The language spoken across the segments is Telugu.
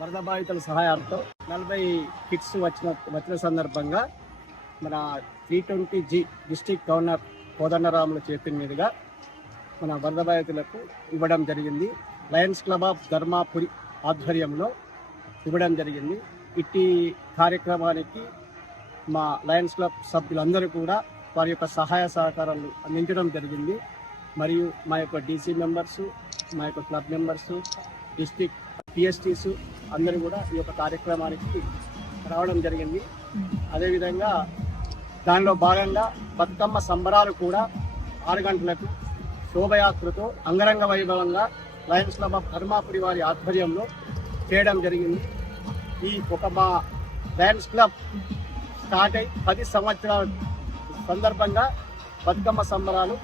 వరద బాధితుల సహాయార్థం 40 కిట్స్ వచ్చిన సందర్భంగా మన 320G డిస్ట్రిక్ట్ గవర్నర్ కోదండరాముల చేతుల మీదుగా మన వరద బాధితులకు ఇవ్వడం జరిగింది. లయన్స్ క్లబ్ ఆఫ్ ధర్మాపురి ఆధ్వర్యంలో ఇవ్వడం జరిగింది. ఇట్టి కార్యక్రమానికి మా లయన్స్ క్లబ్ సభ్యులందరూ కూడా వారి యొక్క సహాయ సహకారాలు అందించడం జరిగింది. మరియు మా యొక్క డీసీ మెంబర్సు, మా యొక్క క్లబ్ మెంబర్సు, డిస్ట్రిక్ట్ పిఎస్టీస్ అందరూ కూడా ఈ యొక్క కార్యక్రమానికి రావడం జరిగింది. అదేవిధంగా దానిలో భాగంగా బతుకమ్మ సంబరాలు కూడా 6 గంటలకు శోభయాత్రతో అంగరంగ వైభవంగా లయన్స్ క్లబ్ ఆఫ్ ధర్మాపురి వారి ఆధ్వర్యంలో చేయడం జరిగింది. ఈ మా లయన్స్ క్లబ్ స్టార్ట్ అయి 10 సంవత్సరాల సందర్భంగా బతుకమ్మ సంబరాలు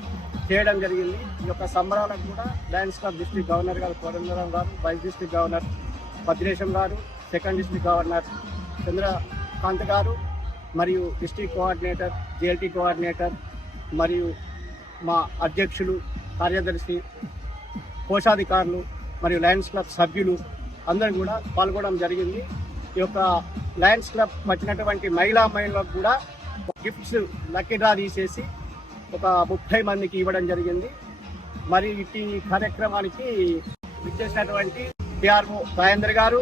చేయడం జరిగింది. ఈ యొక్క సంబరాలకు కూడా లయన్స్ క్లబ్ డిస్ట్రిక్ట్ గవర్నర్ గారు కోదండరాం గారు, వైస్ డిస్ట్రిక్ట్ గవర్నర్ భద్రేశం గారు, సెకండ్ డిస్ట్రిక్ట్ గవర్నర్ చంద్రకాంత్ గారు, మరియు డిస్ట్రిక్ట్ కోఆర్డినేటర్, జేఎల్టీ కోఆర్డినేటర్, మరియు మా అధ్యక్షులు, కార్యదర్శి, కోశాధికారులు మరియు లయన్స్ క్లబ్ సభ్యులు అందరూ కూడా పాల్గొనడం జరిగింది. ఈ యొక్క లయన్స్ క్లబ్ వచ్చినటువంటి మహిళలకు కూడా గిఫ్ట్స్ లక్కీ డ్రా తీసేసి ఒక 30 మందికి ఇవ్వడం జరిగింది. మరి ఇట్టి కార్యక్రమానికి విచ్చేసినటువంటి పిఆర్ఓ రాజేంద్ర గారు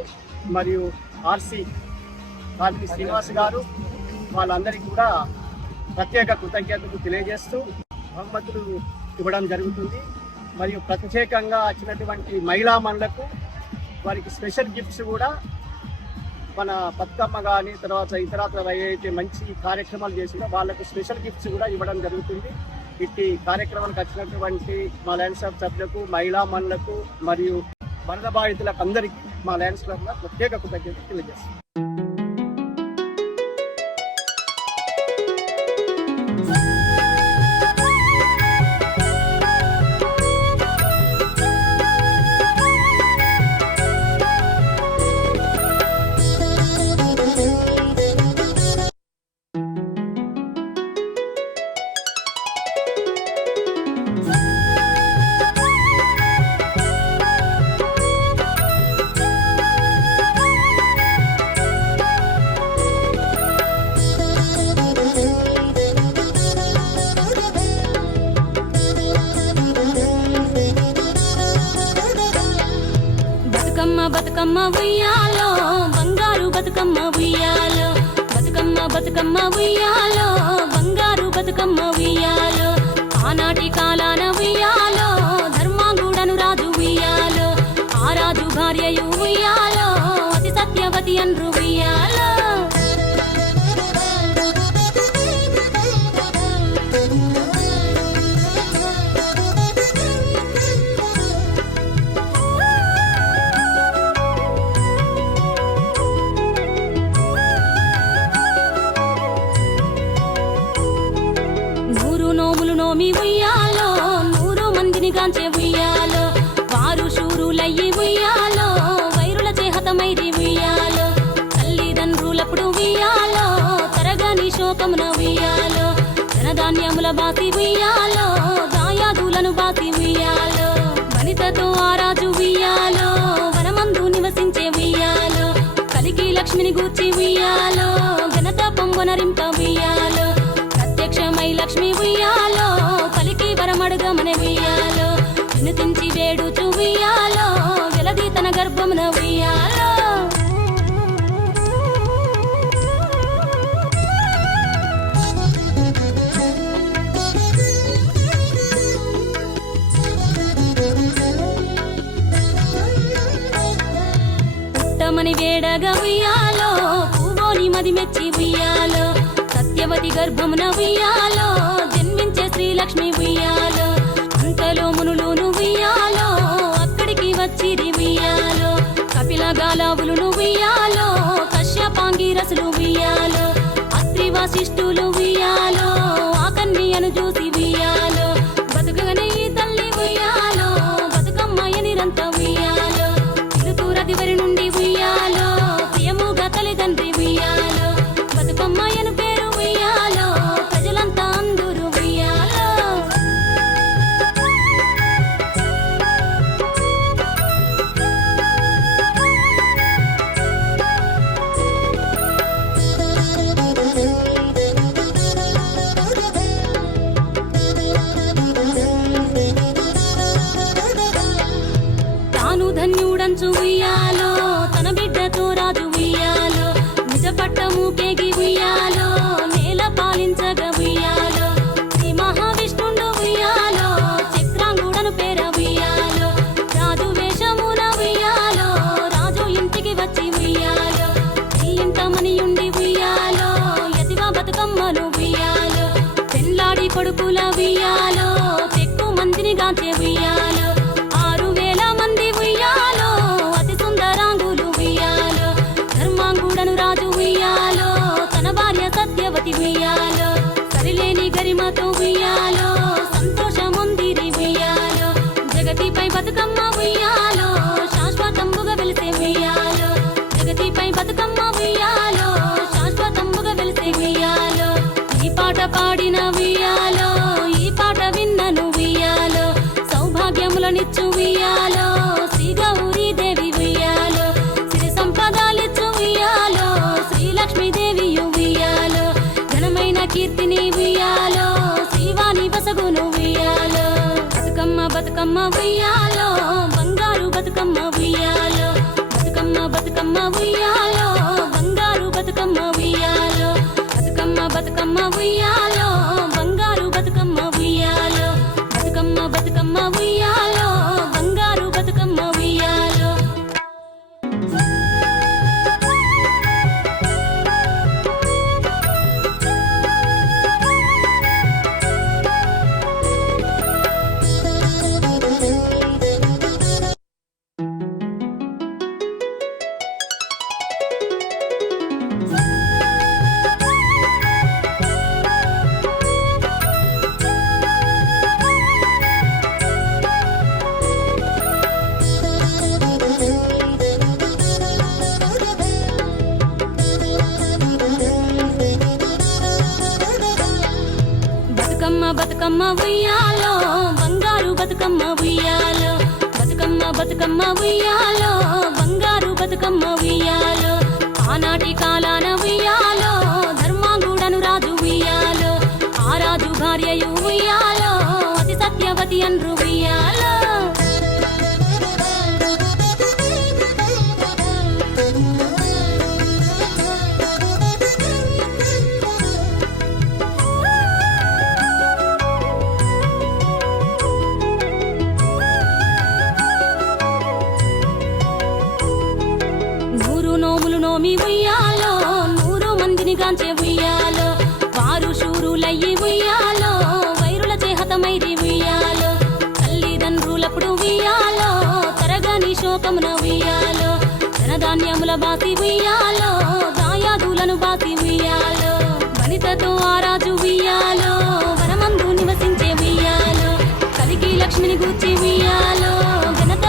మరియు ఆర్సి కార్తి శ్రీనివాస్ గారు వాళ్ళందరికీ కూడా ప్రత్యేక కృతజ్ఞతలు తెలియజేస్తూ బహుమతులు ఇవ్వడం జరుగుతుంది. మరియు ప్రత్యేకంగా వచ్చినటువంటి మహిళా మనులకు వారికి స్పెషల్ గిఫ్ట్స్ కూడా మన బతుకమ్మ కానీ తర్వాత ఇతరత్ర ఏదైతే మంచి కార్యక్రమాలు చేసినా వాళ్ళకు స్పెషల్ గిఫ్ట్స్ కూడా ఇవ్వడం జరుగుతుంది. ఇట్టి కార్యక్రమానికి వచ్చినటువంటి మా లయన్స్ క్లబ్ సభ్యులకు, మహిళా మనులకు మరియు వరద బాధితులకు అందరికీ మా లయన్స్ క్లబ్ ప్రత్యేక కృతజ్ఞతలు తెలియజేస్తాం. బతుకమ్మ ఉయ్యాలో బంగారు బతుకమ్మ ఉయ్యాలో, బతుకమ్మ బతుకమ్మ ఉయ్యాలో బంగారు బతుకమ్మ ఉయ్యాలో, ఆనాటి కాలాన ఉయ్యాలో ధర్మాంగుడను రాజు ఉయ్యాలో, ఆ రాజు భార్యయు ఉయ్యాలో అతి సత్యవతి అన్రు ఉయ్యాలో. నోమి ఉయ్యాలో 100 మందిని గాంచే ఉయ్యాలో, వారు శూరులయ్యి ఉయ్యాలో వైరుల చేహతమైరి ఉయ్యాలో, తల్లిదండ్రులప్పుడు ఉయ్యాలో తరగని శోకమున ఉయ్యాలో, ధనధాన్యముల బాసి ఉయ్యాలో దాయాదులను బాసి ఉయ్యాలో, వనితతో ఆరాజు ఉయ్యాలో వనమందు నివసించే ఉయ్యాలో, కలికి లక్ష్మిని గూర్చి ఉయ్యాలో ఘనత పొంగొనరింప ఉయ్యాలో, ప్రత్యక్షమై లక్ష్మి ఉయ్యాలో పలికి వరమడుగమని ఉయ్యాలో, వినుతించి వేడుచు ఉయ్యాలో వెలది తన గర్భమున ఉయ్యాలో. పుట్టమని వేడగా ఉయ్యాలో పూవోని మది మెచ్చి ఉయ్యాలో, సత్యవతి గర్భమున ఉయ్యాలో జన్మించే శ్రీలక్ష్మి ఉయ్యాలో, అంతలో మునులును ఉయ్యాలో అక్కడికి వచ్చిరి ఉయ్యాలో, కపిల గాలావులును ఉయ్యాలో కశ్యపాంగిరసులు ఉయ్యాలో, అత్రి వశిష్ఠులు ఉయ్యాలో ఆ కన్యను చూసి ఉయ్యాలో, బతుకగనే ఈ తల్లి ఉయ్యాలో బతుకమ్మయ నిరంత ఉయ్యాలో, ఇలుతూరదివరి నుండి ఉయ్యాలో ప్రియముగా తల్లిదండ్రి ఉయ్యాలో, బతుకమ్మయను పేరు ఉయ్యాలో ప్రజలంతా అందరూ ఉయ్యాలో. కొడుకుల ఉయ్యాలో ఎక్కువ మందిని గాంచే ఉయ్యాలో 6,000 మంది ఉయ్యాలో అతి సుందరాంగులు ఉయ్యాలో ధర్మాంగుడను రాజు ఉయ్యాలో తన భార్య సత్యవతి ఉయ్యాలో సరిలేని గరిమతో ఉయ్యాలో సంతోషముందిరి ఉయ్యాలో జగతిపై బతుకమ్మ ఉయ్యాలో శాశ్వతంబుగా వెలిసే ఉయ్యాలో జగతిపై బతుకమ్మ ఉయ్యాలో శాశ్వతంబుగా వెలిసే ఉయ్యాలో ఈ పాట పాడిన ఉయ్యాలో ఈ పాట విన్నను ఉయ్యాలో సౌభాగ్యములనిచ్చు ఉయ్యాలో శ్రీ గౌరీ దేవి ఉయ్యాలో సిరి సంపదలిచ్చు ఉయ్యాలో శ్రీ లక్ష్మీదేవి ఉయ్యాలో ఘనమైన కీర్తిని ఉయ్యాలో శ్రీవాణి వసగును ఉయ్యాలో బతుకమ్మ బతుకమ్మ ఉయ్యాలో బంగారు బతుకమ్మ ఉయ్యాలో బతుకమ్మ బతుకమ్మ ఉయ్యాలో బంగారు బతుకమ్మ ఉయ్యాలో బతుకమ్మ బతుకమ్మ ఉయ్యాలో బంగారు బతుకమ్మ ఉయ్యాలో బతుకమ్మ బతుకమ్మ ఉయ్యాలో బంగారు బతుకమ్మ ఉయ్యాలో బతుకమ్మ బతుకమ్మ ఉయ్యాలో బంగారు బతుకమ్మ ఉయ్యాలో బతుకమ్మ బతుకమ్మ ఉయ్యాలో బంగారు బతుకమ్మ ఉయ్యాలో ఆనాటి కాలాన ఉయ్యాలో ధర్మాంగుడను రాజు ఉయ్యాలో ఆ రాజు భార్యయు ఉయ్యాలో అతి సత్యవతి అన్రు ఉయ్యాలో నోములు నోమి ఉయ్యాలో 100 మందిని గాంచే ఉయ్యాలో వారు శూరులయ్యి ఉయ్యాలో వైరుల చేహతమైరి ఉయ్యాలో తల్లిదండ్రులప్పుడు ఉయ్యాలో తరగని శోకమున ఉయ్యాలో ధనధాన్యముల బాసి ఉయ్యాలో దాయాదులను బాసి ఉయ్యాలో వనితతో ఆరాజు ఉయ్యాలో వనమందు నివసించే ఉయ్యాలో కలికి లక్ష్మిని గూర్చి ఉయ్యాలో